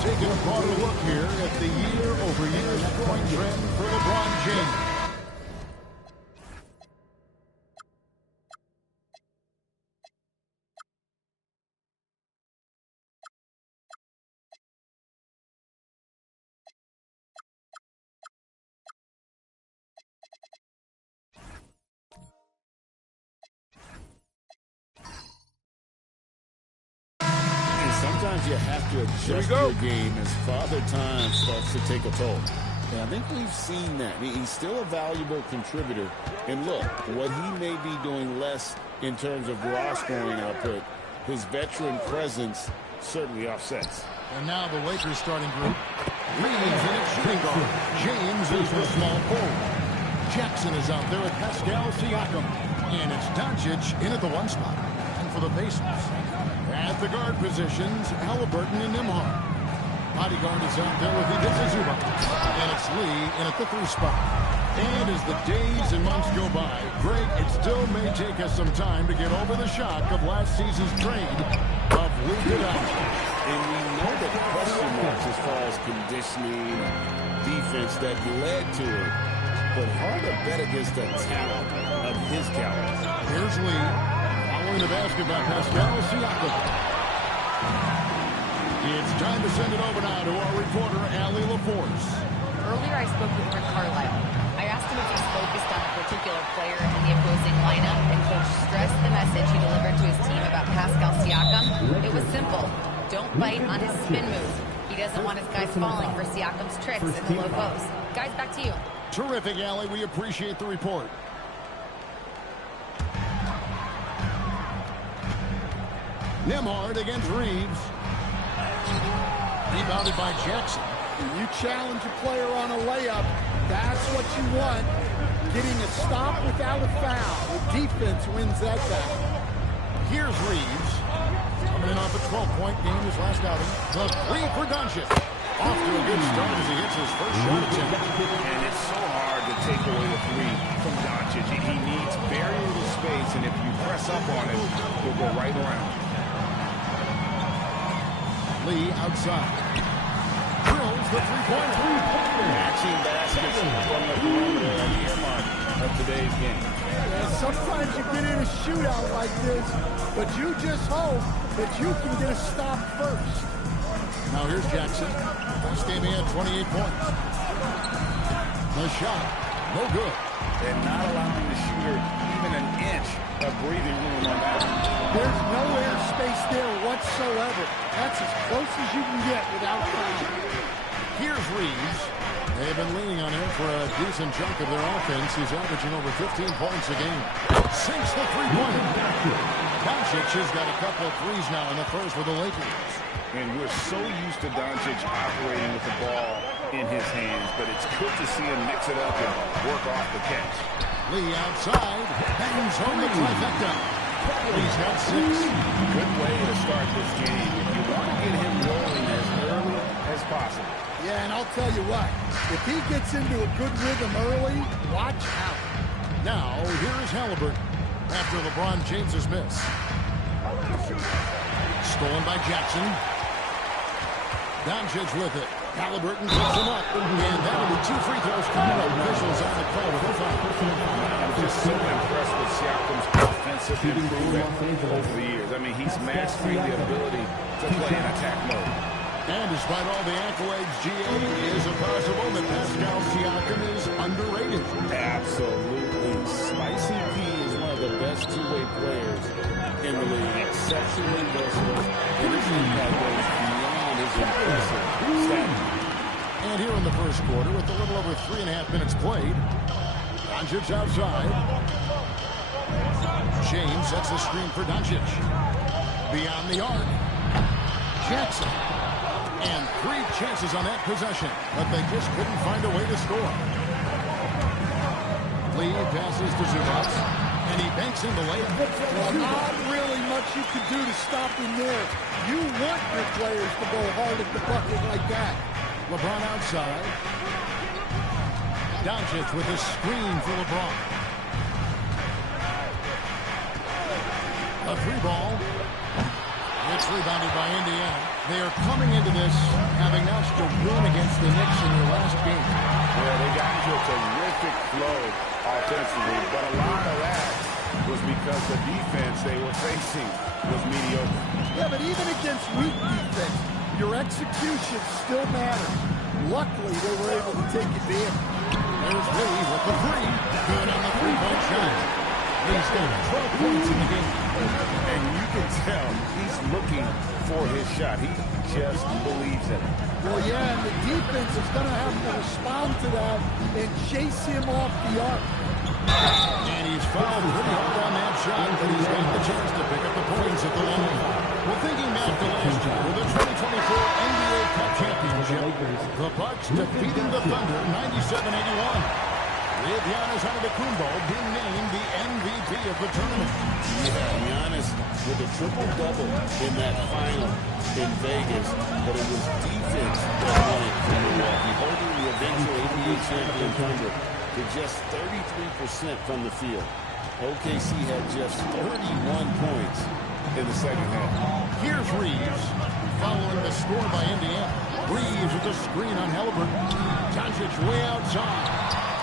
Taking a broader look here at the year-over-year point trend for LeBron James. Sometimes you have to adjust your game as Father Time starts to take a toll. And I think we've seen that. He's still a valuable contributor. And look, what he may be doing less in terms of raw scoring output, his veteran presence certainly offsets. And now the Lakers starting group. Reeves in at shooting guard. James is the small forward. Jackson is out there at Pascal Siakam. And it's Doncic in at the one spot. And for the Pacers, at the guard positions, Halliburton and Nembhard. Bodyguard is out there with Ivica Zubac. And it's Lee in at the 3 spot. And as the days and months go by, Greg, it still may take us some time to get over the shock of last season's trade of Luka Doncic. And we know the question marks as far as conditioning, defense that led to it. But hard to bet against a talent of his caliber. Here's Lee. Following the basket by Pascal Siakam. It's time to send it over now to our reporter, Allie LaForce. Earlier I spoke with Rick Carlisle. I asked him if he's focused on a particular player in the opposing lineup, and Coach stressed the message he delivered to his team about Pascal Siakam. It was simple. Don't bite on his spin move. He doesn't want his guys falling for Siakam's tricks in the low post. Guys, back to you. Terrific, Allie. We appreciate the report. Nembhard against Reeves. Rebounded by Jackson. When you challenge a player on a layup, that's what you want. Getting a stop without a foul. The defense wins that battle. Here's Reeves. Coming in off a 12-point game his last outing. The 3 for Doncic. Off to a good start as he hits his first shot attempt. And it's so hard to take away the 3 from Doncic. He needs very little space, and if you press up on him, he'll go right around. Lee outside. Drills the 3-pointer. Matching baskets from the perimeter at the earmark of today's game. Yeah, sometimes you get in a shootout like this, but you just hope that you can get a stop first. Now here's Jackson. Last game he had 28 points. The shot, no good. And not allowing the shooter even an inch of breathing room on that. There's no air space there whatsoever. That's as close as you can get without foul. Here's Reeves. They've been leaning on him for a decent chunk of their offense. He's averaging over 15 points a game. Sinks the 3-pointer. Doncic has got a couple of threes now in the first for the Lakers. And we're so used to Doncic operating with the ball in his hands, but it's good to see him mix it up and work off the catch. Lee outside, bangs home the trifecta. He's got 6. Good way to start this game. You want to get him rolling as early as possible. Yeah, and I'll tell you what, if he gets into a good rhythm early, watch out. Now, here is Halliburton after LeBron James's miss. Stolen by Jackson. Doncic with it. Halliburton picks him up. And that'll be 2 free throws coming up. Officials on the call with a foul. I'm just so impressed with Siakam's offensive improvement over the years. I mean, he's mastering the ability to play in attack mode. And despite all the accolades, GA, is it possible that Pascal Siakam is underrated? Absolutely. Spicy P is one of the best two-way players in the league. Exceptionally versatile. And his impact goes beyond his impressive stats. And here in the first quarter, with a little over 3.5 minutes played, Doncic outside. James sets the screen for Doncic. Beyond the arc. Jackson. And 3 chances on that possession, but they just couldn't find a way to score. Lee passes to Zubac, and he banks in the layup. Well, not really much you can do to stop him there. You want your players to go hard at the bucket like that. LeBron outside. Doncic with a screen for LeBron. A 3 ball. It's rebounded by Indiana. They are coming into this having notched a win against the Knicks in their last game. Yeah, they got into a terrific flow offensively, but a lot of that was because the defense they were facing was mediocre. Yeah, but even against weak defense, your execution still matters. Luckily, they were able to take advantage. There's Lee with the three. Good on the three-point shot. He's got 12 points in the game. And you can tell he's looking for his shot. He just believes in it. Well, yeah, and the defense is going to have to respond to that and chase him off the arc. And he's fouled pretty hard on that shot, but he's got the chance to pick up the points at the line. Well, thinking back to last year with the 2024 NBA Cup Championship, the Bucks defeating the Thunder 97-81. With Giannis Antetokounmpo being named the MVP of the tournament. Yeah, Giannis with a triple-double in that final in Vegas, but it was defense that won it for Milwaukee, holding the eventual NBA champion Thunder to just 33% from the field. OKC had just 31 points in the second half. Here's Reeves following the score by Indiana. Reeves with the screen on Halliburton. Doncic way outside.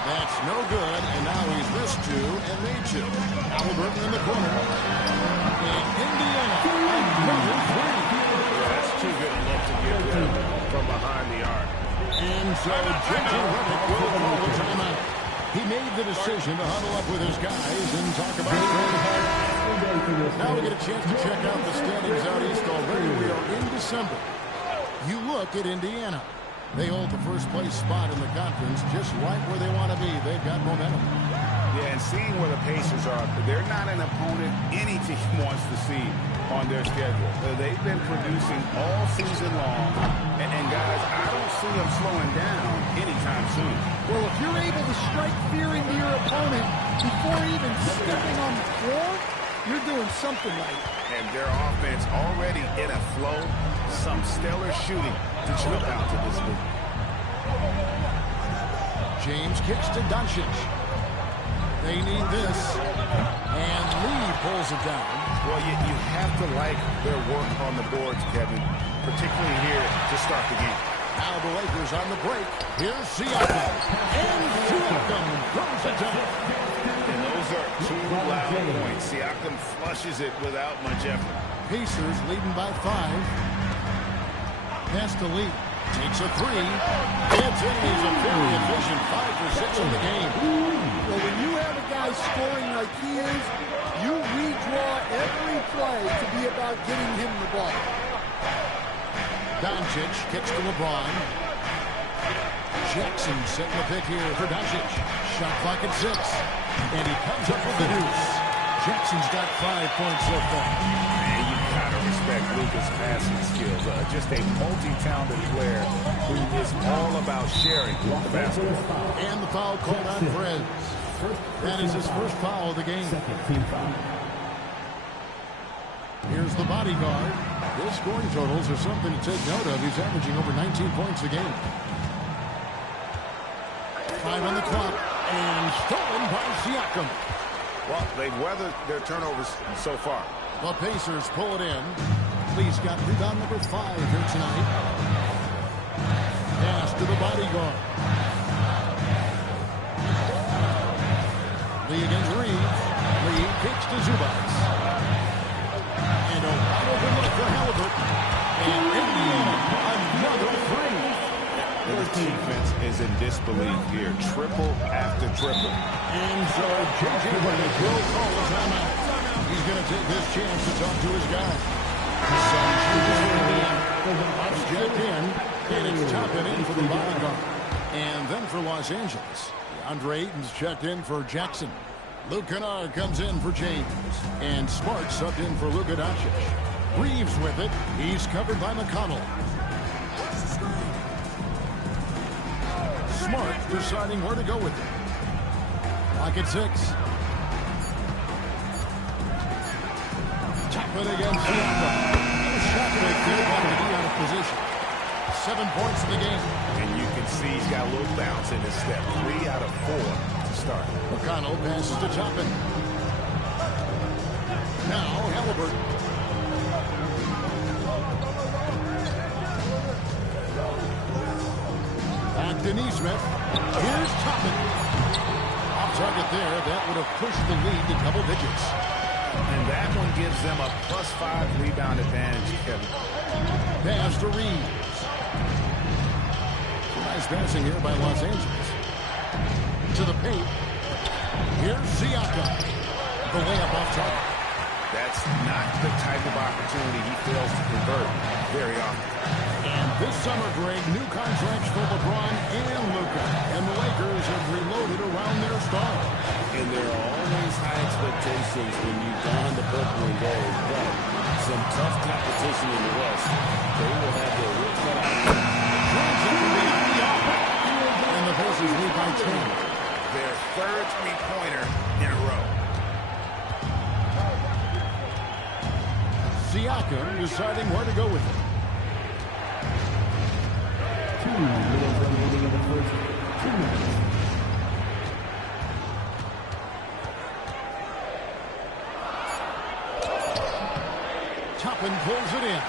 That's no good, and now he's missed two and made two. Halliburton in the corner. And Indiana, another three. That's too good a look to give him from behind the arc. And so J.J. Redick will call the timeout. He made the decision to huddle up with his guys and talk about strategy. Now we get a chance to check out the standings out east already. We are in December. You look at Indiana. They hold the first place spot in the conference just right where they want to be. They've got momentum. Yeah, and seeing where the Pacers are, they're not an opponent any team wants to see on their schedule. They've been producing all season long, and guys, I don't see them slowing down anytime soon. Well, if you're able to strike fear into your opponent before even stepping on the floor, you're doing something right. And their offense already in a flow, some stellar shooting to trip out to this league. James kicks to Doncic. They need this. And Lee pulls it down. Well, you have to like their work on the boards, Kevin, particularly here to start the game. Now the Lakers on the break. Here's Siakam. And Siakam throws it down. And those are two loud points. Siakam flushes it without much effort. Pacers leading by 5. Pass to Lee. Takes a three. Gets in. He's a very efficient 5 for 6 in the game. Well, when you have a guy scoring like he is, you redraw every play to be about getting him the ball. Doncic kicks to LeBron. Jackson setting the pick here for Doncic. Shot clock at 6. And he comes up with the deuce. Jackson's got 5 points so far. And you gotta respect Luka's passing skills. Just a multi-talented player who is all about sharing with the basketball. And the foul called on Perez. That is his first foul of the game. Here's the bodyguard. His scoring totals are something to take note of. He's averaging over 19 points a game. 5 on the clock. And stolen by Siakam. Well, they've weathered their turnovers so far. The Pacers pull it in. Lee's got rebound number 5 here tonight. Pass to the bodyguard. Lee against Reeves. Lee kicks to Zubac. And a wide open look for Halliburton. And Indiana, another three. The defense is in disbelief here. Triple after triple. And so J.J. Redick will call the timeout. He's going to take this chance to talk to his guy. Bucks checked in, and it's Toppin in for the bodyguard. And then for Los Angeles, DeAndre Ayton's checked in for Jackson. Luke Kennard comes in for James. And Smart subbed in for Luka Doncic. Reeves with it. He's covered by McConnell. Smart deciding where to go with it. Clock at 6. Toppin against Siakam. Shot fake there, got to be out of position. 7 points in the game. And you can see he's got a little bounce in his step. 3 out of 4 to start. McConnell passes to Toppin. Now Halliburton. to Neesmith. Here's Toppin. Off target there. That would have pushed the lead to double digits. And that one gives them a +5 rebound advantage, Kevin. Pass to Reeves. Nice passing here by Los Angeles. To the paint. Here's Siakam. The layup off target. That's not the type of opportunity he fails to convert very often. And this summer, Greg, new contracts for LeBron and Luka. And the Lakers have reloaded around their stars. And there are always high expectations when you don the purple and gold. But some tough competition in the West. They will have their work cut out. And the Pacers lead by 10. Their third three-pointer in a row. Siakam deciding where to go with it. 2 minutes remaining in the first. 2 minutes. Toppin pulls it in.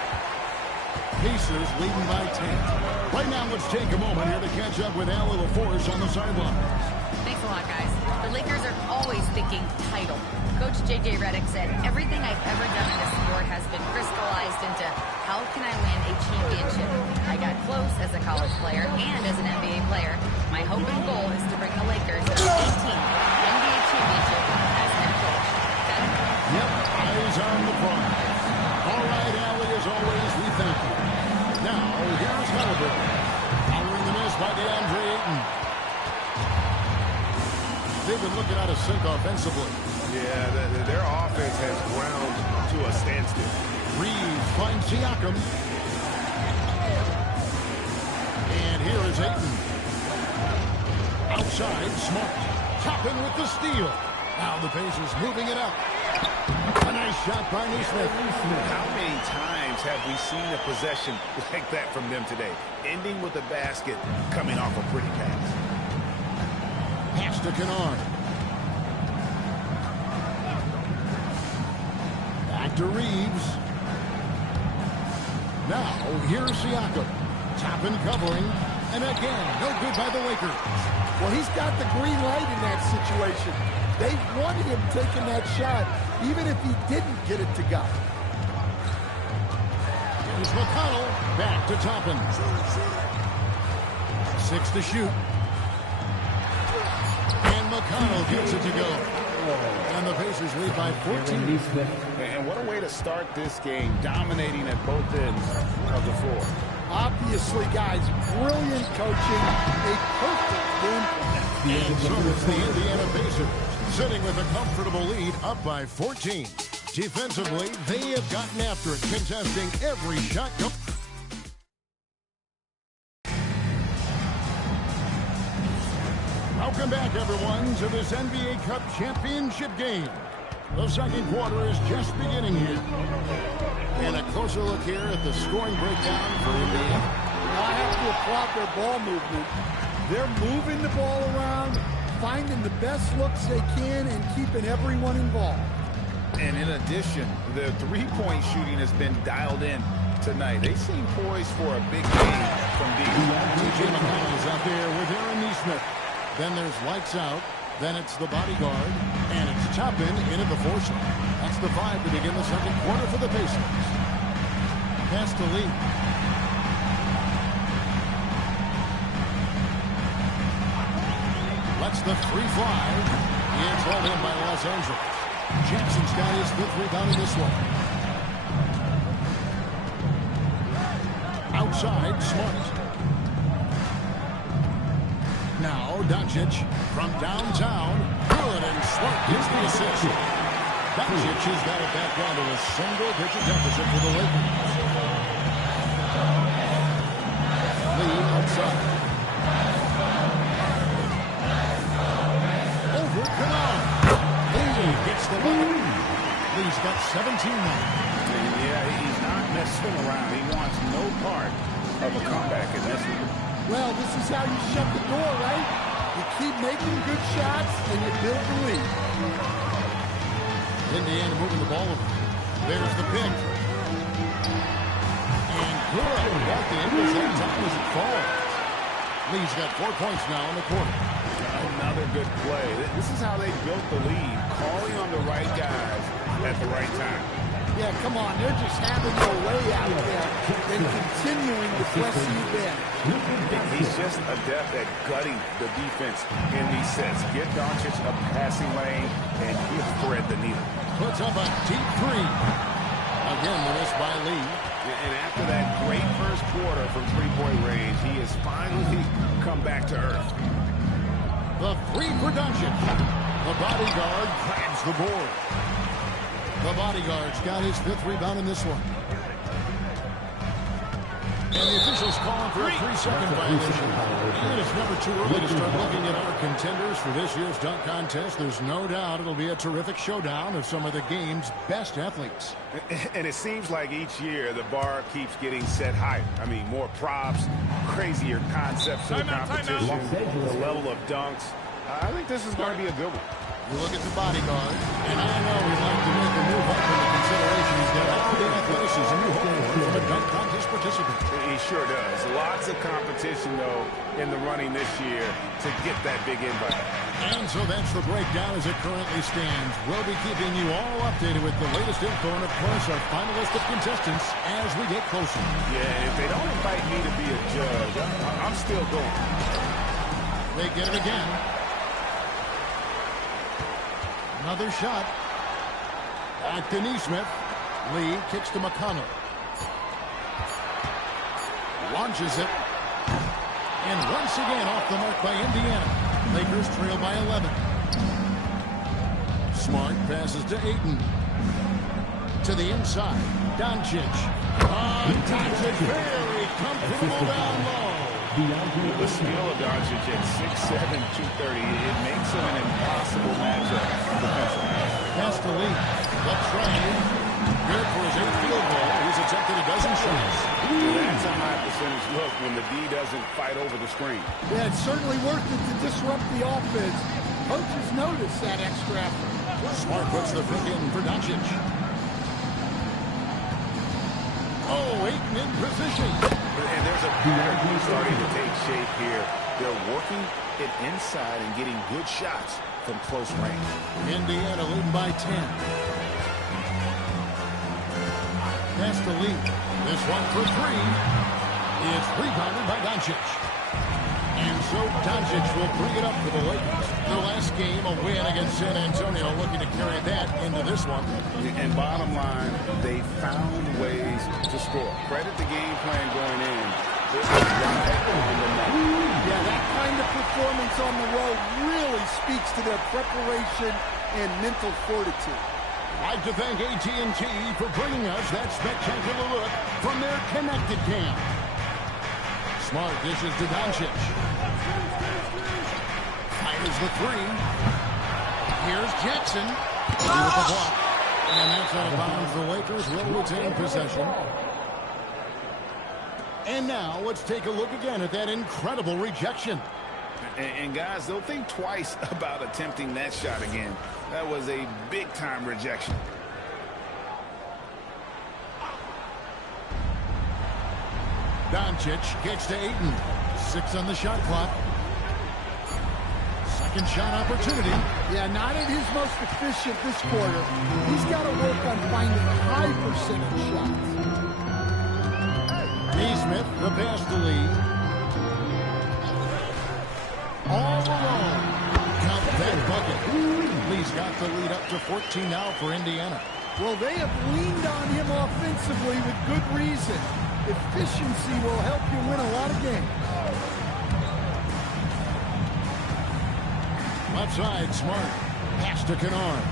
Pacers leading by 10. Right now, let's take a moment here to catch up with Allie LaForce on the sideline. Thanks a lot, guys. The Lakers are always thinking title. Coach J.J. Redick said, everything I've ever done in this sport has been crystallized into how can I win a championship. I got close as a college player and as an NBA player. My hope and goal is to bring the Lakers to the 18th NBA championship as head coach. Kevin? Yep, eyes on the prize. All right, Allie, as always, we thank you. Now, here's Halliburton. Following the miss by DeAndre Ayton. They've been looking out of sync offensively. Yeah, their offense has ground to a standstill. Reeves finds Siakam. And here is Ayton. Outside, Smart. Toppin with the steal. Now the Pacers moving it up. A nice shot by Neesmith. How many times have we seen a possession like that from them today? Ending with a basket, coming off a pretty pass. Pass to Kennard. Back to Reeves. Now, here's Siakam. Toppin covering. And again, no good by the Lakers. Well, he's got the green light in that situation. They wanted him taking that shot, even if he didn't get it to go. Here's McConnell. Back to Toppin. 6 to shoot. And McConnell gets it to go. And the Pacers lead by 14. And what a way to start this game, dominating at both ends of the floor. Obviously, guys, brilliant coaching, a perfect game plan. And so it's the Indiana Pacers, sitting with a comfortable lead, up by 14. Defensively, they have gotten after it, contesting every shot. Welcome back, everyone, to this NBA Cup championship game. The second quarter is just beginning here. And a closer look here at the scoring breakdown for Indiana. I have to applaud their ball movement. They're moving the ball around, finding the best looks they can, and keeping everyone involved. And in addition, the three-point shooting has been dialed in tonight. They seem poised for a big game from deep. T.J. McConnell's out there with Aaron Neesmith. Then there's lights out. Then it's the bodyguard. And it's Toppin into the foursome. That's the 5 to begin the second quarter for the Pacers. Pass to Lee. Lets the free fly. It's hauled in by Los Angeles. Jackson's got his 5th rebound in this one. Outside, Smart. Now, Doncic from downtown. Good, and Smart gets the assist. Doncic has got it back down to a single-digit deficit for the Lakers. Lee outside. Over Kennard. Lee gets the bucket. Lee's got 17 now. Yeah, he's not messing around. He wants no part of a comeback in this one. Well, this is how you shut the door, right? You keep making good shots, and you build the lead. Indiana moving the ball over. There's the pick. And good. Got the end of that time as it falls. Lee's got 4 points now in the quarter. Another good play. This is how they built the lead, calling on the right guys at the right time. Yeah, come on. They're just having their way out there and continuing to press you in. He's just adept at gutting the defense in these sets. Get Doncic a passing lane, and he'll thread the needle. Puts up a deep three. Again, the miss by Lee. And after that great first quarter from three-point range, he has finally come back to earth. The three for Doncic. The bodyguard grabs the board. The bodyguard's got his 5th rebound in this one. And the officials calling for a 3-second violation. And it's never too early to start looking at our contenders for this year's dunk contest. There's no doubt it'll be a terrific showdown of some of the game's best athletes. And it seems like each year the bar keeps getting set higher. I mean, more props, crazier concepts of the competition, the level of dunks. I think this is going to be a good one. You look at the bodyguard, and I know he'd like to make a move up in the consideration. He's got all the athleticism you hope for from a dunk contest participant. He sure does. Lots of competition, though, in the running this year to get that big invite. And so that's the breakdown as it currently stands. We'll be keeping you all updated with the latest info and, of course, our final list of contestants as we get closer. Yeah, if they don't invite me to be a judge, I'm still going. They get it again. Another shot. Back to Nesmith. Lee kicks to McConnell. Launches it. And once again off the mark by Indiana. Lakers trail by 11. Smart passes to Ayton. To the inside. Doncic. Doncic very comfortable down low. The skill of Doncic at 6'7", 230, it makes him an impossible matchup defensively. Pass to Lee. Left triangle. Good for his 8th field goal. He's attempted a dozen shots. That's a high percentage look when the D doesn't fight over the screen. Yeah, it's certainly worth it to disrupt the offense. Coaches notice that extra effort. Smart puts the pick in for Doncic. Oh, Ayton in position. And there's a pattern starting to take shape here. They're working it inside and getting good shots from close range. Indiana leading by 10. Pass to Lee. This one for 3. It's rebounded by Doncic. And so Doncic will bring it up for the Lakers. Their last game, a win against San Antonio, looking to carry that into this one. And bottom line, they found ways to score. Credit the game plan going in. This was right on the money. Yeah, that kind of performance on the road really speaks to their preparation and mental fortitude. I'd like to thank AT&T for bringing us that spectacular look from their connected cam. Smart dishes to Doncic. Fires the 3. Here's Jackson. Beautiful block. And that's out of bounds. The Lakers will retain possession. And now let's take a look again at that incredible rejection. And guys, they'll think twice about attempting that shot again. That was a big-time rejection. Doncic kicks to Ayton. 6 on the shot clock. Second shot opportunity. Yeah, not at his most efficient this quarter. He's got to work on finding high percentage shots. Nesmith, the pass to Lee. All alone. Count that bucket. Lee's got the lead up to 14 now for Indiana. Well, they have leaned on him offensively with good reason. Efficiency will help you win a lot of games. Left side, Smart. Pass to Kennard.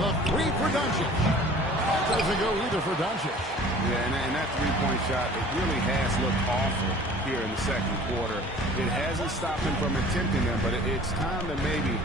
The 3 for Doncic. Doesn't go either for Doncic. Yeah, and that three-point shot, it really has looked awful here in the second quarter. It hasn't stopped him from attempting them, but it's time to maybe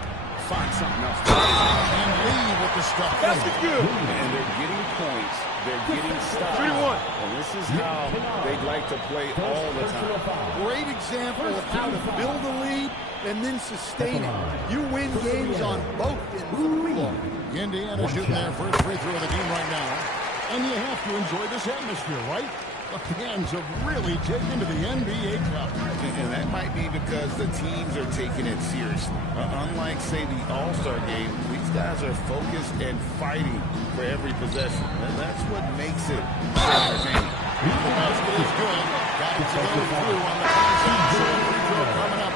find something else. And Lee with the stop. That's good. And they're getting points. They're getting stops. And this is how they'd like to play all the time. Great example of how to build a lead and then sustain it. You win games on both ends of the floor. Indiana shooting their first free throw of the game right now. And you have to enjoy this atmosphere, right? The fans have really taken to the NBA Cup. And that might be because the teams are taking it seriously. Unlike, say, the All-Star game, these guys are focused and fighting for every possession. And that's what makes it so entertaining. The basket is good. Got it to go through on the contact. So a free throw coming up.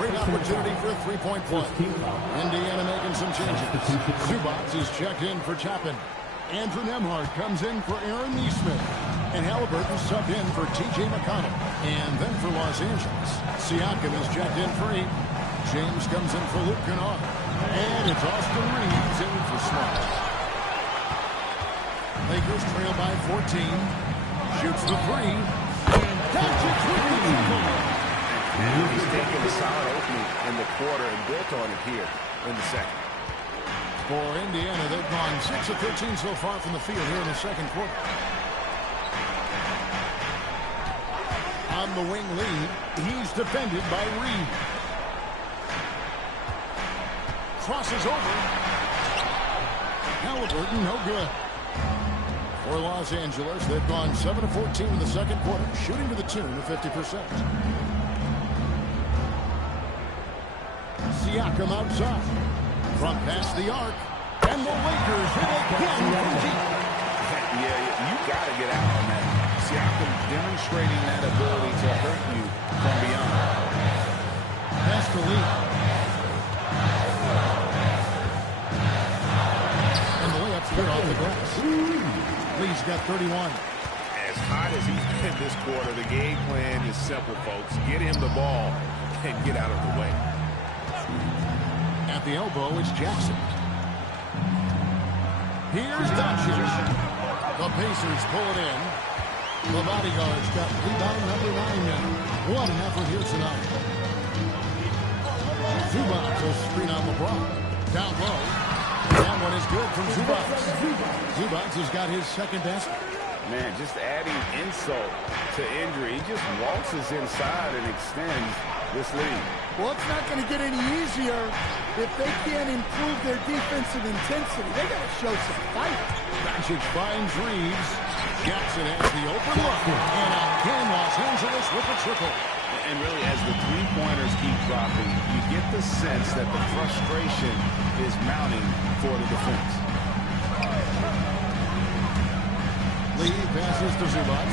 Great opportunity for a three-point play. Indiana making some changes. Zubac is checked in for Chapin. Andrew Nembhard comes in for Aaron Nesmith. And Halliburton subbed in for T.J. McConnell. And then for Los Angeles, Siakam is checked in for 8. James comes in for Luke Kennard. And it's Austin Reeves in for Smart. Lakers trail by 14. Shoots the 3. And that's it. He's taken a solid opening in the quarter and built on it here in the second. For Indiana, they've gone 6 of 13 so far from the field here in the second quarter. On the wing lead, he's defended by Reed. Crosses over. Halliburton, no good. For Los Angeles, they've gone 7 of 14 in the second quarter, shooting to the tune of 50%. Siakam outside. From past the arc. And the Lakers hit again from deep. Yeah, you got to get out on that. Siakam demonstrating that ability to hurt you from beyond. Past the lead. And the layup's good off the glass. Lee's got 31. As hot as he's been this quarter, the game plan is simple, folks. Get him the ball and get out of the way. At the elbow, it's Jackson. Here's Doncic. The Pacers pull it in. The bodyguard's got rebound number 9 now. What an effort here tonight. Zubac will screen on LeBron. Down low. That one is good from Zubac. Zubac has got his second basket. Man, just adding insult to injury. He just waltzes inside and extends this lead. Well, it's not going to get any easier if they can't improve their defensive intensity. They got to show some fight. Doncic finds Reeves. Jackson has the open look. And again, Los Angeles with a triple. And really, as the three-pointers keep dropping, you get the sense that the frustration is mounting for the defense. Lee passes to Zubac.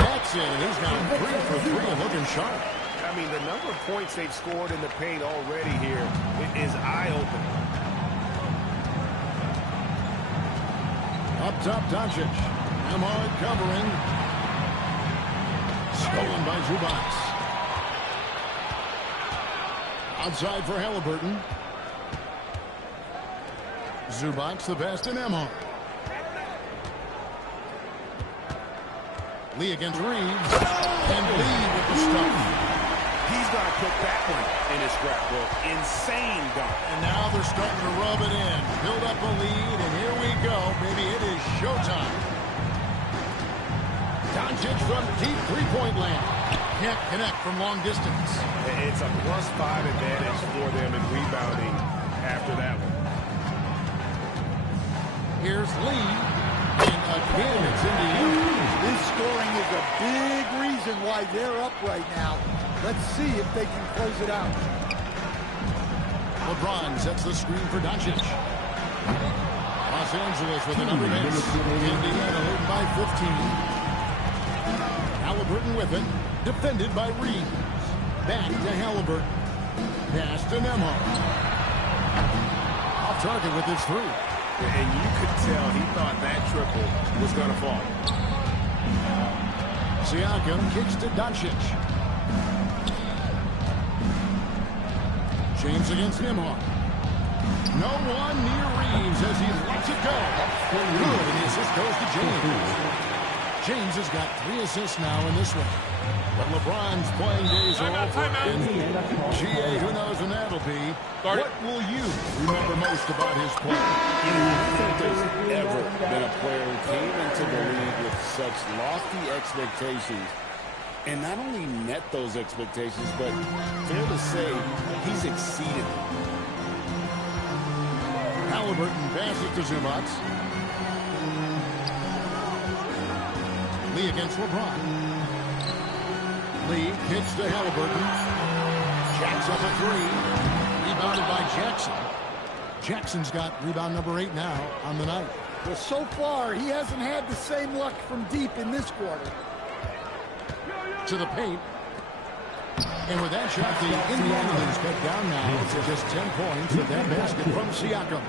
That's it. And he's got 3 for 3 and looking sharp. I mean, the number of points they've scored in the paint already here is eye-opening. Up top, Doncic. Nembhard covering. Stolen by Zubac. Outside for Halliburton. Zubac the pass to Nembhard. Lee against Reeves. And Lee with the stop. He's going to put that one in his scrapbook. Insane dunk. And now they're starting to rub it in. Build up a lead, and here we go. Baby, it is showtime. Doncic from deep three-point land. Can't connect from long distance. It's a +5 advantage for them in rebounding after that one. Here's Lee. And again, it's Indiana. This scoring is a big reason why they're up right now. Let's see if they can close it out. LeBron sets the screen for Doncic. Los Angeles with another miss. Indiana leading by 15. Halliburton with it. Defended by Reeves. Back to Halliburton. Pass to Nembhard. Off target with his 3. And you could tell he thought that triple was going to fall. Siakam kicks to Doncic. James against Nembhard. No one near Reeves as he lets it go. Good, and the assist goes to James. James has got 3 assists now in this one. But LeBron's playing days are over. And GA, who knows when that'll be. What will you remember most about his play? You know, I don't think there's ever been a player who came into the league with such lofty expectations and not only met those expectations, but fair to say, he's exceeded them. Halliburton passes to Zubac. Lee against LeBron. Lee kicks to Halliburton. Jacks up a three. Rebounded by Jackson. Jackson's got rebound number 8 now on the night. Well, so far, he hasn't had the same luck from deep in this quarter. To the paint. And with that shot, the Indiana lead is cut down now to just 10 points with that basket from Siakam.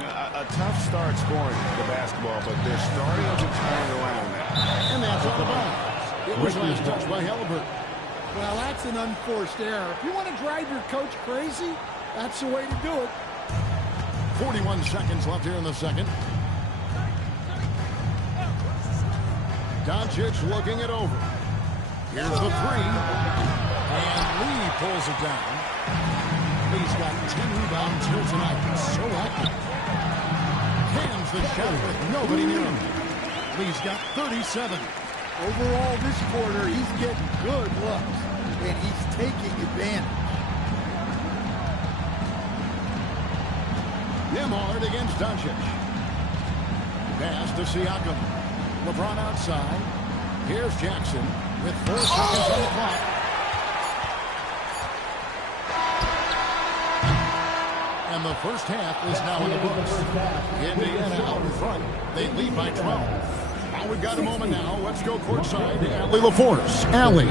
A tough start scoring the basketball, but they're starting to turn around now. And that's out of bounds. It was last touched by Halliburton. Well, that's an unforced error. If you want to drive your coach crazy, that's the way to do it. 41 seconds left here in the second. Doncic looking it over. Here's the three. And Lee pulls it down. Lee's got 10 rebounds here tonight. So active. Hands the shot with nobody near him. Lee's got 37. Overall, this quarter, he's getting good looks, and he's taking advantage. Nembhard against Doncic. Pass to Siakam. LeBron outside. Here's Jackson with 4 seconds on the clock. And the first half is now in the books. Indiana out in front. They lead by 12. Now we've got a moment now. Let's go courtside to Allie LaForce. Allie.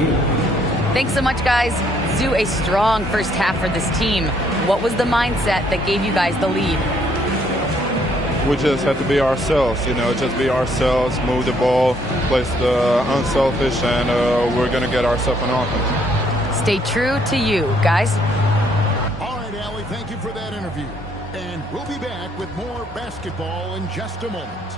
Thanks so much, guys. Zoo, a strong first half for this team. What was the mindset that gave you guys the lead? We just have to be ourselves, just be ourselves, move the ball, play the unselfish, and we're going to get ourselves an offense. Stay true to you, guys. All right, Allie, thank you for that interview. And we'll be back with more basketball in just a moment.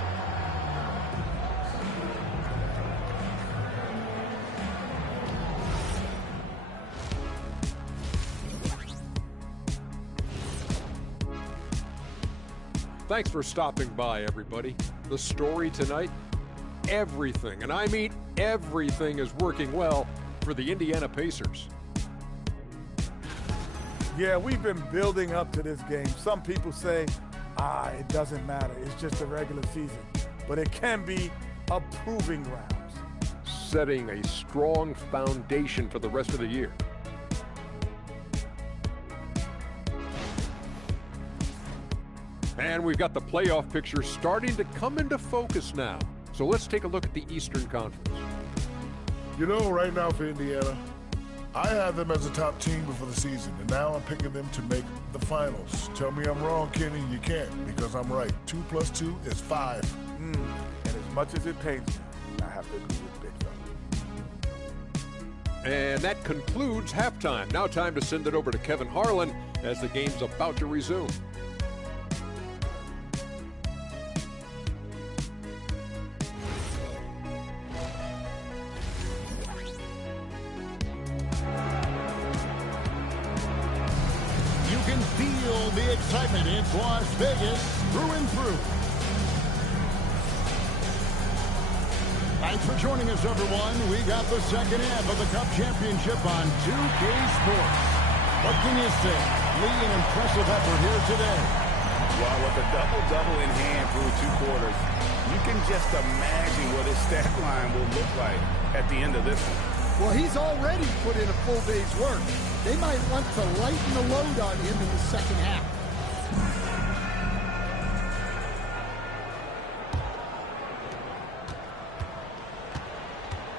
Thanks for stopping by, everybody. The story tonight, everything, and I mean everything, is working well for the Indiana Pacers. Yeah, we've been building up to this game. Some people say, it doesn't matter. It's just a regular season. But it can be a proving grounds. Setting a strong foundation for the rest of the year. And we've got the playoff picture starting to come into focus now. So let's take a look at the Eastern Conference. Right now for Indiana, I had them as a top team before the season, and now I'm picking them to make the finals. Tell me I'm wrong, Kenny. You can't, because I'm right. 2 + 2 is 5. And as much as it pains me, I have to agree with Big Fella. And that concludes halftime. Now time to send it over to Kevin Harlan as the game's about to resume. The excitement. It's Las Vegas through and through. Thanks for joining us, everyone. We got the second half of the Cup Championship on 2K Sports. What can you say? Lee, an impressive effort here today. Well, with a double-double in hand through 2 quarters, you can just imagine what his stat line will look like at the end of this one. Well, he's already put in a full day's work. They might want to lighten the load on him in the second half.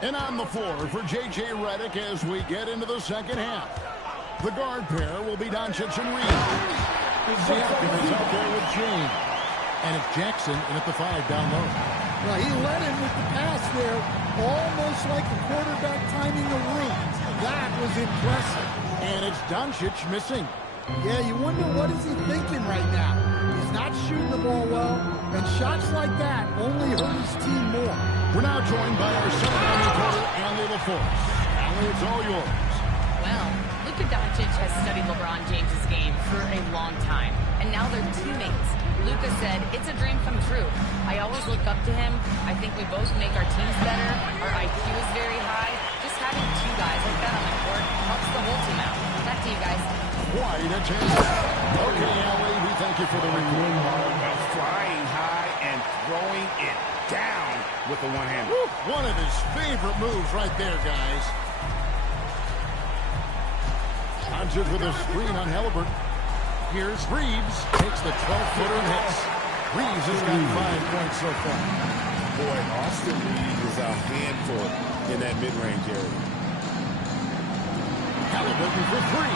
And on the floor for J.J. Redick as we get into the second half. The guard pair will be Doncic and Reed. Siakam is out there with James. And it's Jackson in at the 5 down low. Well, he led him with the pass there, almost like a quarterback timing the route. That was impressive. And it's Doncic missing. Yeah, you wonder what is he thinking right now. He's not shooting the ball well, and shots like that only hurt his team more. We're now joined by our celebrity reporter, Allie LaForce. Allie, it's all yours. Well, Luka Doncic has studied LeBron James' game for a long time, and now they're teammates. Luka said, "It's a dream come true. I always look up to him. I think we both make our teams better. Our IQ is very high. Just having 2 guys like that on the court helps the whole team out." Back to you guys. Quite a chance. Okay, Allie, we thank you for the report. Flying high and throwing it down with the one-hander. One of his favorite moves right there, guys. Doncic with a screen on Halliburton. Here's Reeves. Takes the 12-footer and hits. Reeves has got 5 points so far. Boy, Austin Reeves is a handful in that mid-range area. Halliburton for 3.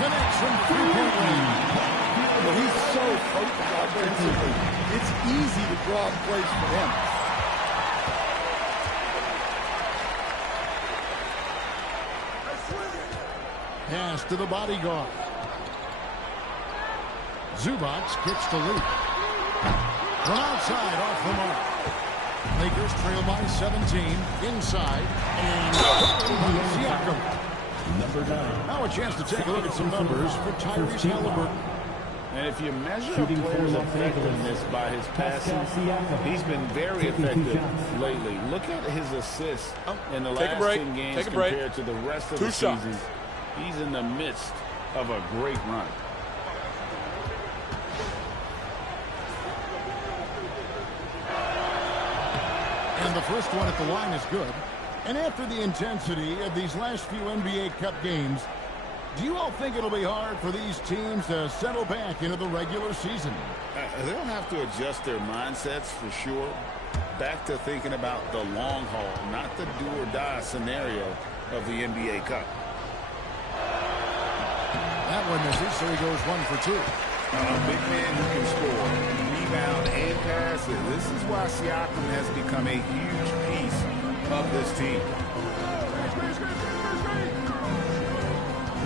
Connects from 3-point range. Well, he's so potent offensively. It's easy to draw plays for him. Pass to the bodyguard. Zubac kicks to Lee. From outside, off the mark. Lakers trail by 17. Inside. And Siakam. Number 9. Now a chance to take a look at some numbers for Tyrese Halliburton. And if you measure a player's effectiveness by his passing, he's been very effective lately. Look at his assists in the last 10 games compared to the rest of the season. He's in the midst of a great run. And the first one at the line is good. And after the intensity of these last few NBA Cup games, do you all think it'll be hard for these teams to settle back into the regular season? They'll have to adjust their mindsets for sure. Back to thinking about the long haul, not the do-or-die scenario of the NBA Cup. That one misses, so he goes 1 for 2. A big man who can score, rebound, and pass. This is why Siakam has become a huge piece of this team.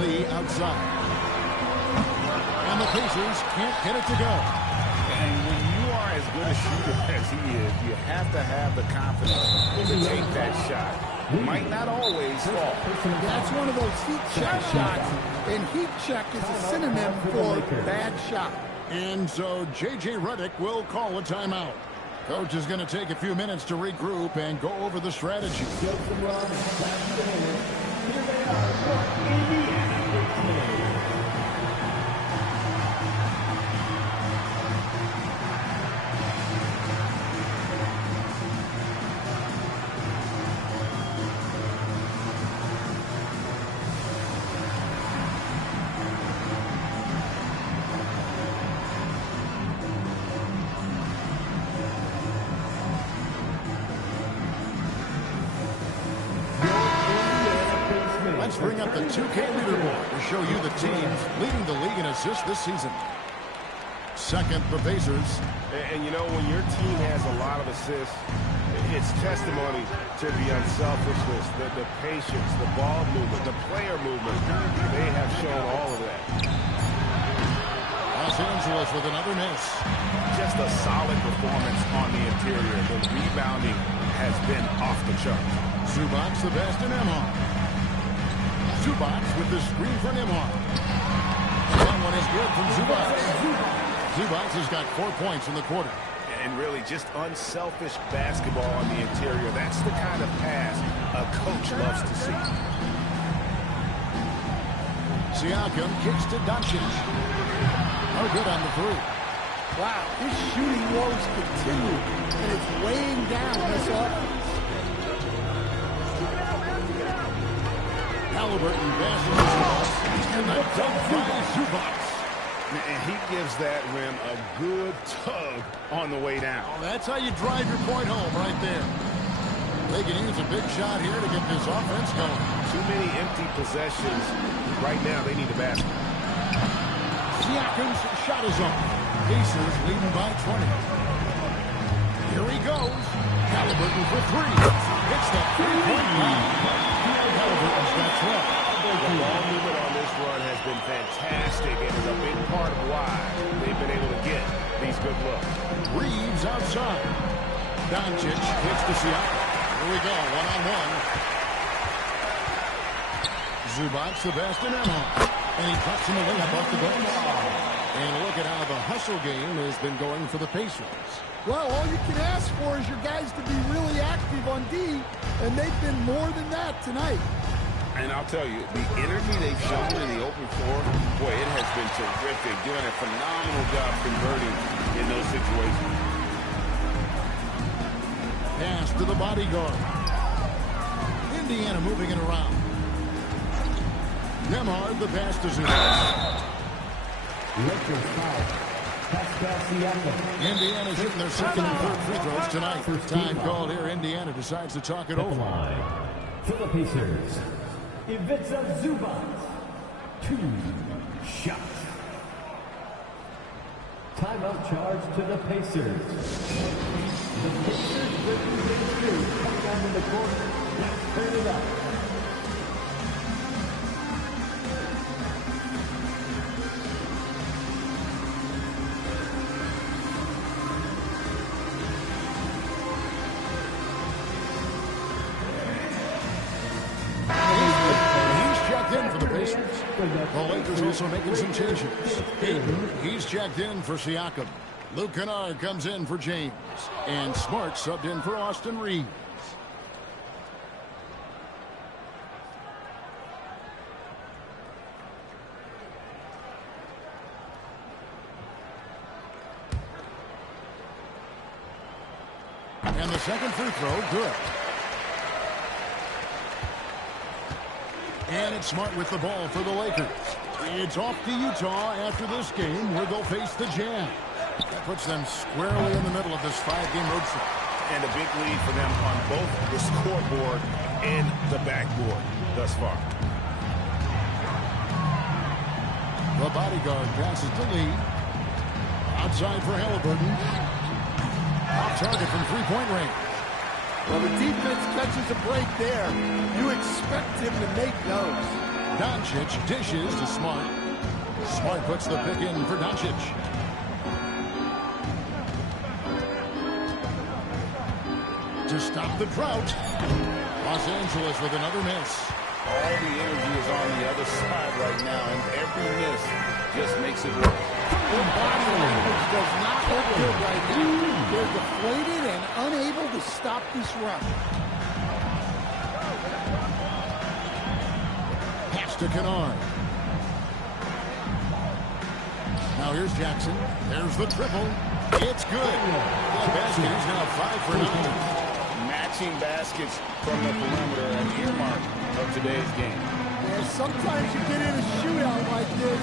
Lee outside. And the Pacers can't get it to go. And when you are as good a shooter as he is, you have to have the confidence to take that shot. Might not always fall. That's one of those heat check shots, and heat check is a synonym for bad shot. And so J.J. Redick will call a timeout. Coach is going to take a few minutes to regroup and go over the strategy. Let's bring up the 2K leaderboard to show you the teams leading the league in assists this season. Second, the Pacers. And you know, when your team has a lot of assists, it's testimony to the unselfishness, the patience, the ball movement, the player movement. They have shown all of that. Los Angeles with another miss. Just a solid performance on the interior. The rebounding has been off the chart. Zubac the best in Nembhard. Zubac with the screen for Nembhard. That one is good from Zubac. Zubac has got 4 points in the quarter. And really just unselfish basketball on the interior. That's the kind of pass a coach loves to see. Siakam kicks to Doncic. No good on the three. Wow, his shooting woes continue, and it's weighing down this offense. Halliburton passes his cross, and the dunk by Zubac. And he gives that rim a good tug on the way down. Oh, that's how you drive your point home right there. They can use a big shot here to get this offense going. Too many empty possessions. Right now, they need a basket. Siakam's shot is on. Pacers leading by 20. Here he goes. Halliburton for three. It's the three-point line. Halliburton's got 12. The ball movement on this run has been fantastic and is a big part of why they've been able to get these good looks. Reeves outside. Doncic kicks to Siakam. Here we go, one-on-one. Zubac the best in Nembhard. And he cuts him a layup off the bench. And look at how the hustle game has been going for the Pacers. Well, all you can ask for is your guys to be really active on D, and they've been more than that tonight. And I'll tell you, the energy they've shown in the open floor, boy, it has been terrific. Doing a phenomenal job converting in those situations. Pass to the bodyguard. Indiana moving it around. Nembhard, the pass to Zubac. Indiana shooting their second and third free throws tonight. Time called here. Indiana decides to talk it over. For the Pacers, Ivica Zubac, 2 shots. Timeout charge to the Pacers. The Pacers with 2 coming down in the corner. Let's turn it up. The Lakers also making some changes. He's checked in for Siakam. Luke Kennard comes in for James. And Smart subbed in for Austin Reeves. And the second free throw, good. And it's Smart with the ball for the Lakers. It's off to Utah after this game where they'll face the Jazz. That puts them squarely in the middle of this 5-game road trip. And a big lead for them on both the scoreboard and the backboard thus far. The bodyguard passes to Lee. Outside for Halliburton. Off target from three-point range. Well, the defense catches a break there. You expect him to make those. Doncic dishes to Smart. Smart puts the pick in for Doncic. To stop the drought. Los Angeles with another miss. All the energy is on the other side right now, and every miss just makes it worse. The body language does not look good right now. They're deflated and unable to stop this run. Pass to Kennard. Now here's Jackson. There's the triple. It's good. The basket is now 5 for 9. Matching baskets from the perimeter, an earmark of today's game. And sometimes you get in a shootout like this,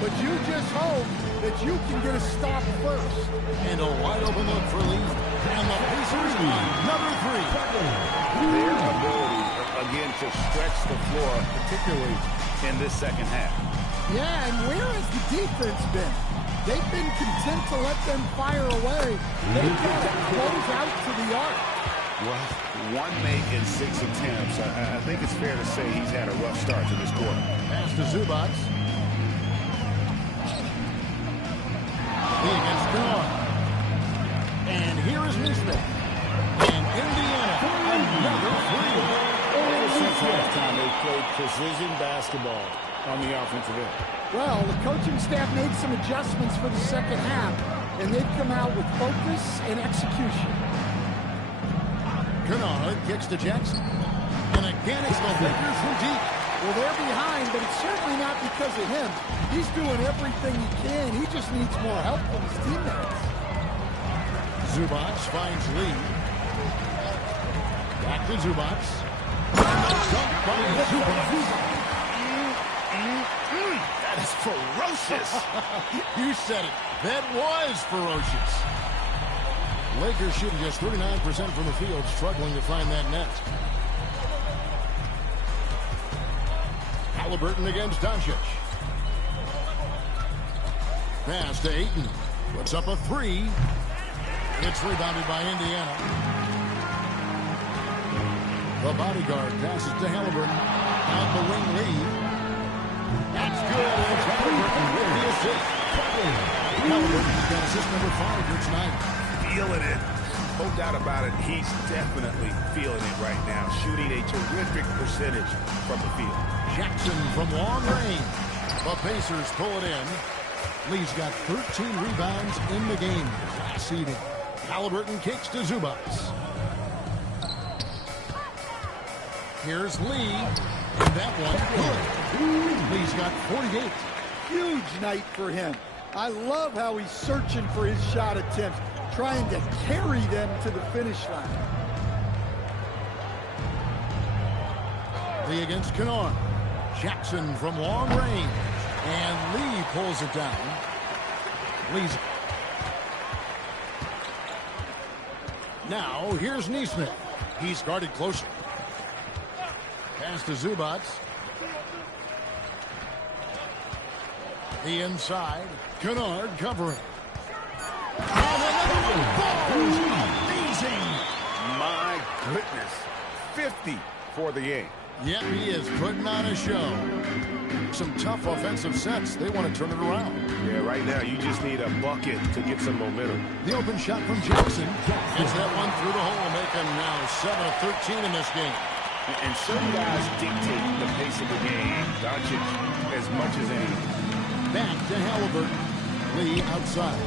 but you just hope that you can get a stop first. And a wide open look for Lee. And the Pacers on number 3. Their ability, again, to stretch the floor, particularly in this second half. Yeah, and where has the defense been? They've been content to let them fire away. They've got to close out to the arc. Well, 1 make in 6 attempts. I think it's fair to say he's had a rough start to this quarter. Pass to Zubac. He against Kennard. And here is Nesmith. And Indiana, another 3. Ever since halftime, they've played precision basketball on the offensive end. Well, the coaching staff made some adjustments for the second half, and they've come out with focus and execution. Kennard kicks to Jackson. And again, it's the Lakers from deep. Well, they're behind, but it's certainly not because of him. He's doing everything he can. He just needs more help from his teammates. Zubac finds Lee. Back to Zubac. Dunked by Zubac. That is ferocious. You said it. That was ferocious. Lakers shooting just 39% from the field, struggling to find that net. Halliburton against Doncic. Pass to Ayton. Puts up a 3. It's rebounded by Indiana. The bodyguard passes to Halliburton. Out the wing lead. That's good. It's Halliburton with the assist. Halliburton's got assist number 5 here tonight. Feeling it. No doubt about it. He's definitely feeling it right now. Shooting a terrific percentage from the field. Jackson from long range. The Pacers pull it in. Lee's got 13 rebounds in the game. Last seeding. Halliburton kicks to Zubac. Here's Lee. And that one good. Lee's got 48. Huge night for him. I love how he's searching for his shot attempts, trying to carry them to the finish line. Heavy against Kennard. Jackson from long range. And Lee pulls it down. Lee's. Now, here's Neesmith. He's guarded closer. Pass to Zubac. The inside. Kennard covering. And another one falls. Amazing. My goodness. 50 for the game. Yeah, he is putting on a show. Some tough offensive sets. They want to turn it around. Yeah, right now you just need a bucket to get some momentum. The open shot from Jackson. Gets that one through the hole, making now 7 of 13 in this game. And some guys dictate the pace of the game. Doncic as much as any. Back to Halliburton. Lee outside.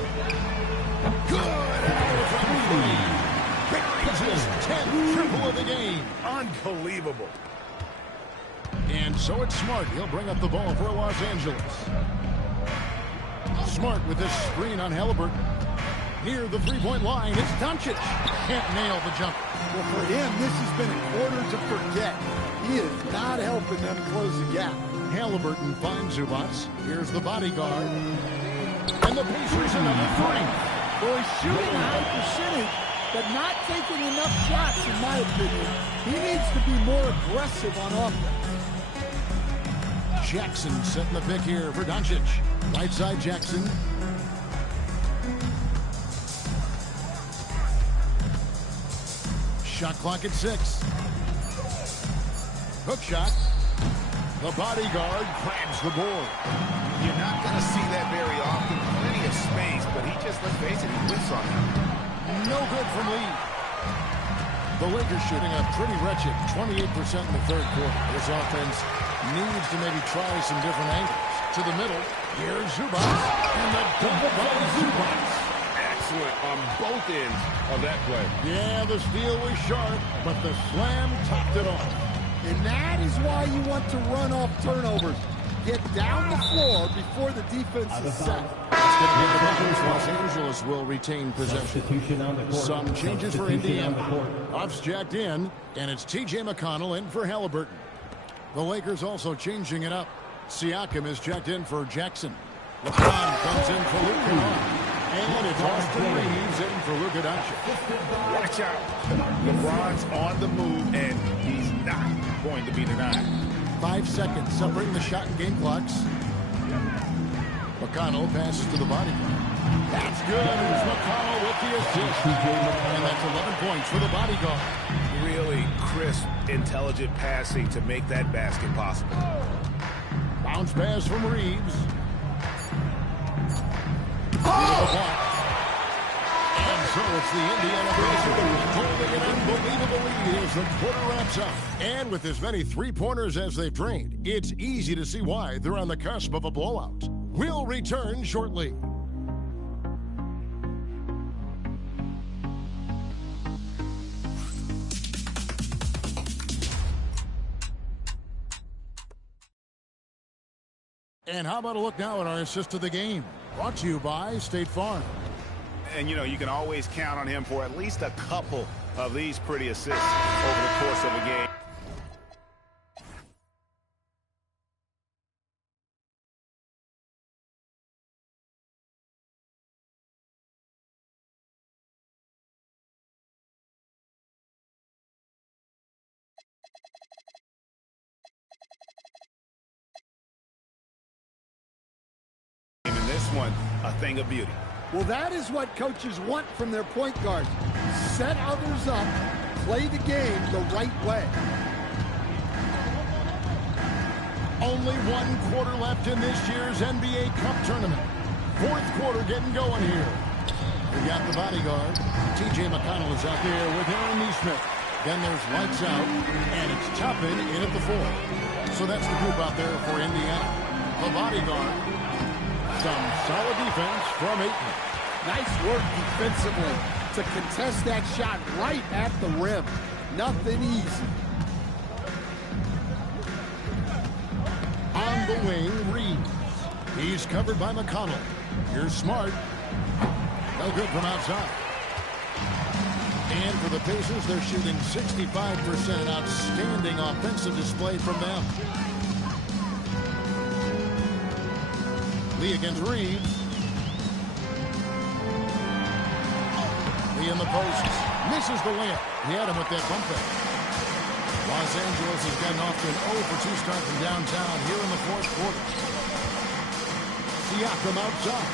Good hour from Lee. Buries his 10th triple of the game. Unbelievable. And so it's Smart. He'll bring up the ball for Los Angeles. Smart with this screen on Halliburton. Near the three-point line, it's Doncic. Can't nail the jumper. Well, for him, this has been a quarter to forget. He is not helping them close the gap. Halliburton finds Zubac. Here's the bodyguard. And the Pacers another three. Well, he's shooting a high percentage, but not taking enough shots, in my opinion. He needs to be more aggressive on offense. Jackson setting the pick here for Doncic. Right side Jackson. Shot clock at 6. Hook shot. The bodyguard grabs the board. You're not going to see that very often. Plenty of space, but he just, let's face it, he whiffs on him. No good from Lee. The Lakers shooting a pretty wretched 28% in the third quarter. This offense needs to maybe try some different angles. To the middle. Here's Zubac. And the double by Zubac. Excellent on both ends of that play. Yeah, the steal was sharp, but the slam topped it off. And that is why you want to run off turnovers. Get down the floor before the defense is set. It's going to be the Bucks. Los Angeles will retain possession. Some changes for Indiana. Off's jacked in, and it's T.J. McConnell in for Halliburton. The Lakers also changing it up. Siakam is checked in for Jackson. LeBron comes in for Luka Doncic. And it's Austin Reeves in for Luka Doncic. Watch out. LeBron's on the move, and he's not going to be denied. 5 seconds separating the shot and game clocks. McConnell passes to the body. That's good. It's McConnell with the assist. And that's 11 points for the bodyguard. Really crisp, intelligent passing to make that basket possible. Bounce pass from Reeves. And so it's the Indiana Pacers holding an unbelievable lead as the quarter wraps up. And with as many three-pointers as they've drained, it's easy to see why they're on the cusp of a blowout. We'll return shortly. And how about a look now at our assist of the game? Brought to you by State Farm. And, you know, you can always count on him for at least a couple of these pretty assists over the course of a game. One, a thing of beauty. Well, that is what coaches want from their point guards. Set others up, play the game the right way. Only 1 quarter left in this year's NBA Cup tournament. Fourth quarter getting going here. We got the bodyguard. T.J. McConnell is out there with Aaron Neesmith. Then there's lights out, and it's Toppin in at the 4. So that's the group out there for Indiana. The bodyguard. Some solid defense from Ayton. Nice work defensively to contest that shot right at the rim. Nothing easy. On the wing, Reeves. He's covered by McConnell. Here's Smart. No good from outside. And for the Pacers, they're shooting 65%. An outstanding offensive display from them. Lee against Reeves. Lee in the post. Misses the layup. He had him with that bump fake. Los Angeles has gotten off to an 0-for-2 start from downtown here in the fourth quarter. Siakam outside.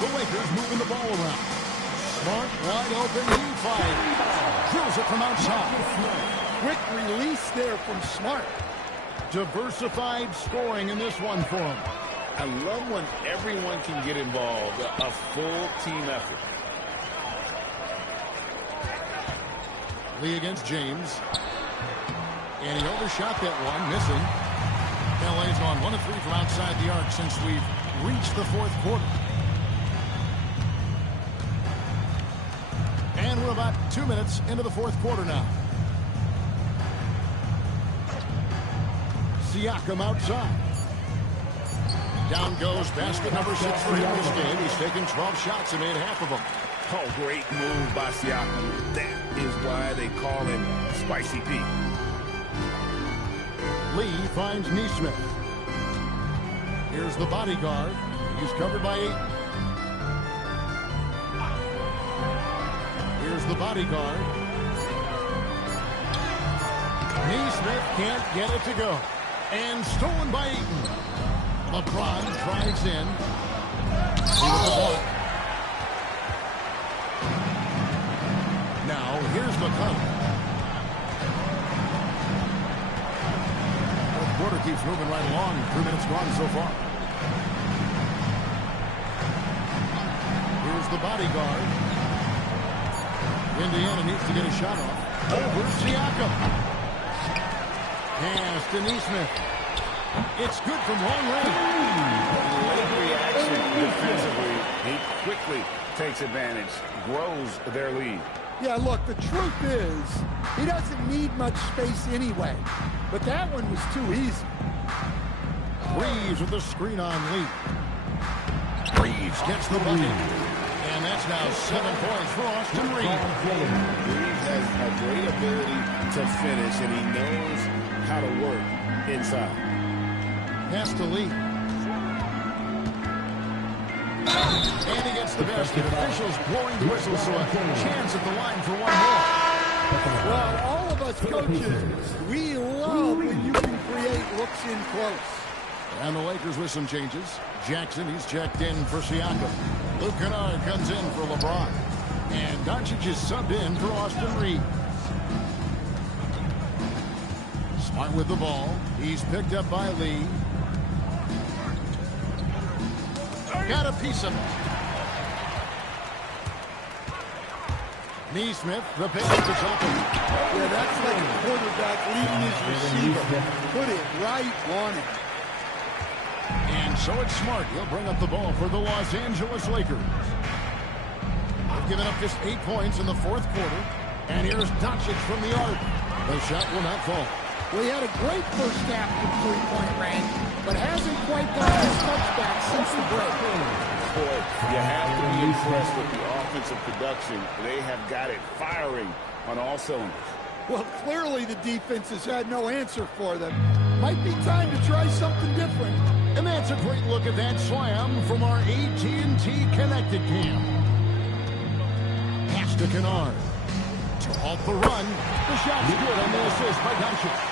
The Lakers moving the ball around. Smart, wide open, he fires. Drills it from outside. Quick release there from Smart. Diversified scoring in this one for him. I love when everyone can get involved, a full team effort. Lee against James. And he overshot that one, missing. LA's on 1 of 3 from outside the arc since we've reached the fourth quarter. And we're about 2 minutes into the fourth quarter now. Siakam outside. Down goes basket number 6 for him this game. He's taken 12 shots and made half of them. Oh, great move by Siakam. That is why they call him Spicy Pete. Lee finds Neesmith. Here's the bodyguard. He's covered by 8. Here's the bodyguard. Neesmith can't get it to go. And stolen by Ayton. LeBron drives in. See with the block. Now, here's McConnell. Fourth quarter keeps moving right along. 3 minutes gone so far. Here's the bodyguard. Indiana needs to get a shot off. Over Siakam. Pass to Neesmith. It's good from long range. Late reaction defensively. He quickly takes advantage, grows their lead. Yeah, look, the truth is, he doesn't need much space anyway. But that one was too easy. Reeves with the screen on Lee. Reeves gets the bucket. And that's now 7 points for Austin Reeves. Reeves has a great ability to finish, and he knows how to work inside. Pass to Lee. And he gets the basket. Officials blowing the whistle, so a chance at the line for one more. Well, all of us coaches, we love when you can create looks in close. And the Lakers with some changes. Jackson, he's checked in for Siakam. Luke Kennard comes in for LeBron. And Doncic is subbed in for Austin Reeves. Smart with the ball. He's picked up by Lee. Got a piece of it. Neesmith, the pass to Tucker. Yeah, that's like a quarterback leading his receiver. Put it right on it. And so it's Smart. He'll bring up the ball for the Los Angeles Lakers. They've given up just 8 points in the fourth quarter. And here's Doncic from the arc. The shot will not fall. Well, he had a great first half from three-point range, but hasn't quite got his touchback since the break. Boy, you have to be impressed with the offensive production. They have got it firing on all cylinders. Well, clearly the defense has had no answer for them. Might be time to try something different. And that's a great look at that slam from our AT&T Connected Cam. Pass to Kennard. To halt the run. The shot's good on the assist by Doncic.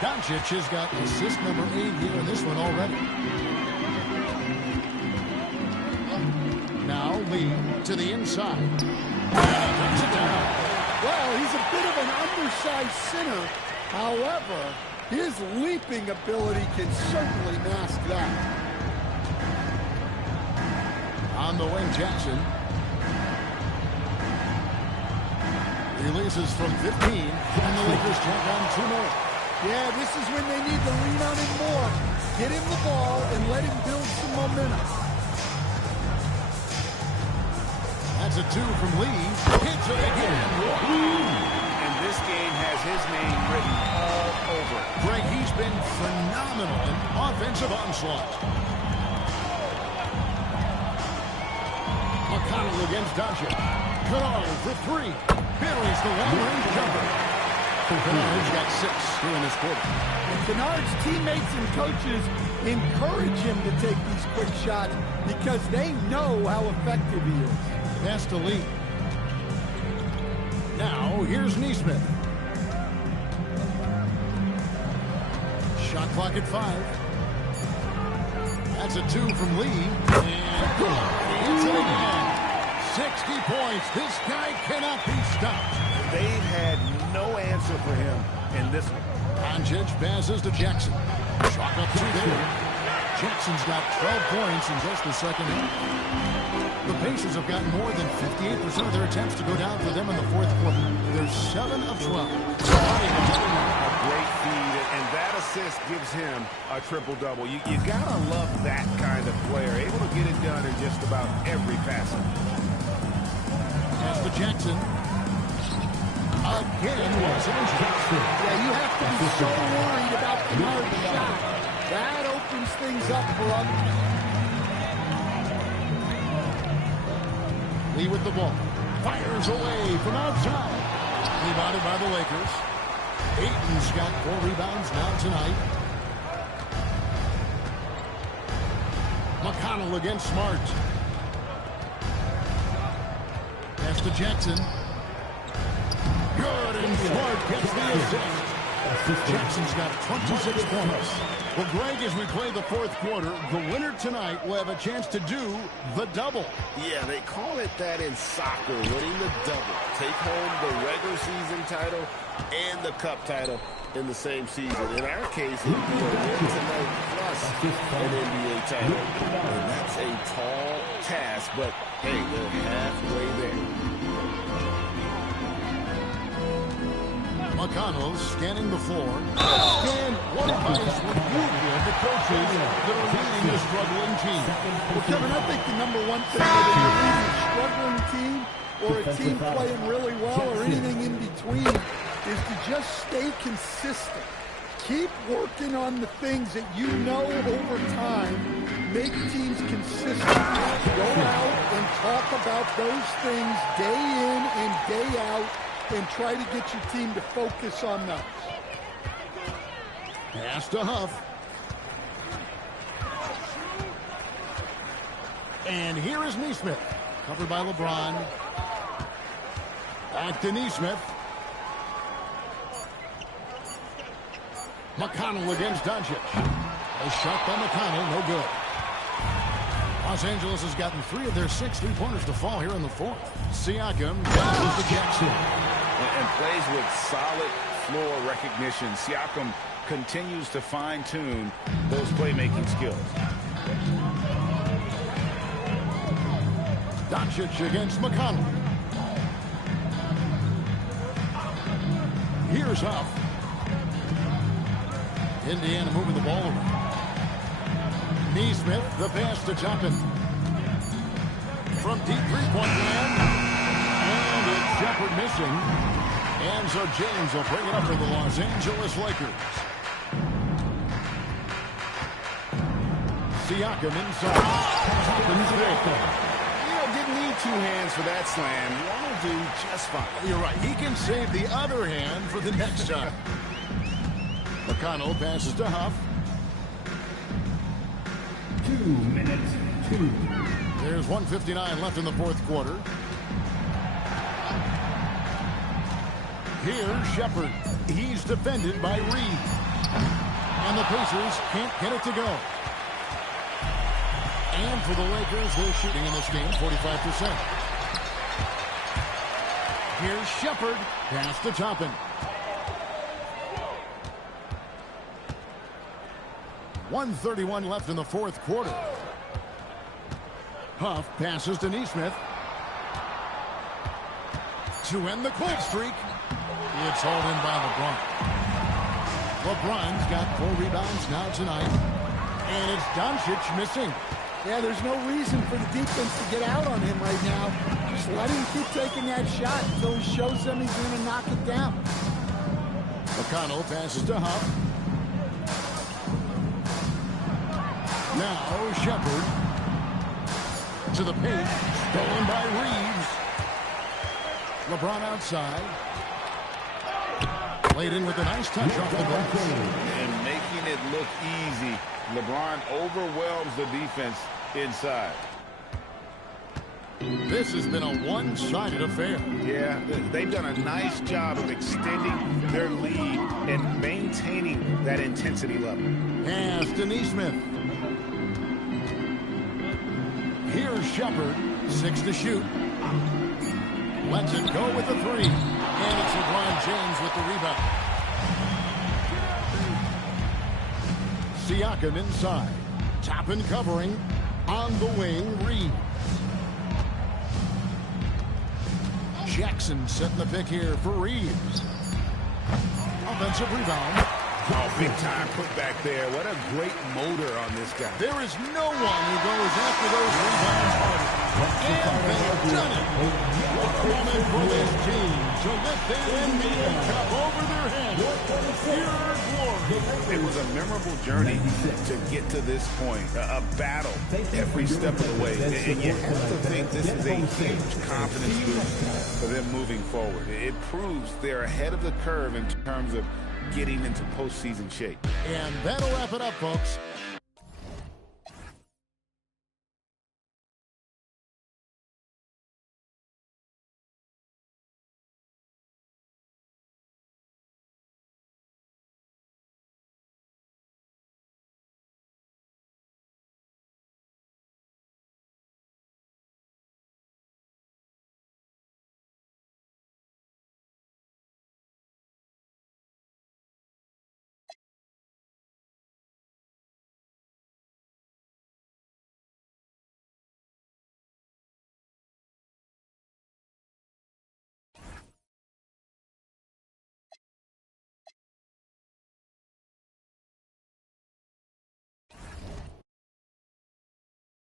Doncic has got assist number 8 here in this one already. Now Lee to the inside. And he brings it down. Well, he's a bit of an undersized center. However, his leaping ability can certainly mask that. On the wing, Jackson. Releases from 15, and the Lakers check on 2 more. Yeah, this is when they need to lean on him more. Get him the ball and let him build some momentum. That's a 2 from Lee. Hits it again. And this game has his name written all over it. Greg, he's been phenomenal in offensive onslaught. McConnell against Doncic. Kennard for three. Buries the long-range jumper. Kennard's got 6 here in this quarter. And Kennard's teammates and coaches encourage him to take these quick shots because they know how effective he is. Pass to Lee. Now, here's Neesmith. Shot clock at 5. That's a 2 from Lee. And it's it again. 60 points. This guy cannot be stopped. They've had no answer for him in this one. Doncic passes to Jackson. Chalk up 2 there. Jackson's got 12 points in just the second half. The Pacers have gotten more than 58% of their attempts to go down for them in the fourth quarter. They're 7 of 12. A great feed, and that assist gives him a triple-double. You gotta love that kind of player, able to get it done in just about every facet. Pass to Jackson. Again, Los Jackson. Yeah, you have to be so worried about Kennard's shot. That opens things up for others. Lee with the ball. Fires away from outside. Rebounded by the Lakers. Ayton's got 4 rebounds now tonight. McConnell against Smart. Pass to Jackson. Good, and Smart gets the assist. Jackson's got 26 points. Well, Greg, as we play the fourth quarter, the winner tonight will have a chance to do the double. Yeah, they call it that in soccer, winning the double. Take home the regular season title and the cup title in the same season. In our case, it would be a win tonight plus an NBA title. And that's a tall task, but hey, they're halfway there. McConnell scanning the floor. And what advice would you give the coaches that are leading the struggling team? Well, Kevin, I think the number one thing whether you're leading a struggling team or a team playing really well or anything in between is to just stay consistent. Keep working on the things that you know over time make teams consistent. Go out and talk about those things day in and day out and try to get your team to focus on those. Pass to Huff. And here is Neesmith. Covered by LeBron. Back to Neesmith. McConnell against Doncic. A shot by McConnell, no good. Los Angeles has gotten 3 of their 6 3-pointers to fall here in the fourth. Siakam passes to Jackson. And plays with solid floor recognition. Siakam continues to fine-tune those playmaking skills. Doncic against McConnell. Here's Huff. Indiana moving the ball around. Neesmith, the pass to Toppin. From deep three-point land. And it's Shepard missing. And so James will bring it up for the Los Angeles Lakers. Siakam inside. Toppin's there. Didn't need 2 hands for that slam. One will do just fine. You're right. He can save the other hand for the next time. McConnell passes to Huff. 2 minutes, 2. There's 1:59 left in the fourth quarter. Here's Shepard. He's defended by Reed. And the Pacers can't get it to go. And for the Lakers, they're shooting in this game 45%. Here's Shepard. Pass to Toppin. 1:31 left in the fourth quarter. Huff passes to Neesmith. To end the cold streak. It's hauled in by LeBron. LeBron's got 4 rebounds now tonight. And it's Doncic missing. Yeah, there's no reason for the defense to get out on him right now. Just let him keep taking that shot until he shows them he's going to knock it down. McConnell passes to Huff. Now Shepard to the paint. Stolen by Reeves. LeBron outside. Played in with a nice touch off the glass. And making it look easy. LeBron overwhelms the defense inside. This has been a one-sided affair. Yeah, they've done a nice job of extending their lead and maintaining that intensity level. Pass to Nesmith. Here's Shepherd, 6 to shoot. Lets it go with the 3. And it's LeBron James with the rebound. Siakam inside. Top and covering. On the wing, Reeves. Jackson setting the pick here for Reeves. Offensive rebound. Oh, big time putback there. What a great motor on this guy. There is no one who goes after those rebounds harder. And they've done it. What a moment for this team to lift that NBA Cup over their heads. Pure glory. It was a memorable journey to get to this point. A battle every step of the way. And you have to think this is a huge confidence boost for them moving forward. It proves they're ahead of the curve in terms of getting into postseason shape. And that'll wrap it up, folks.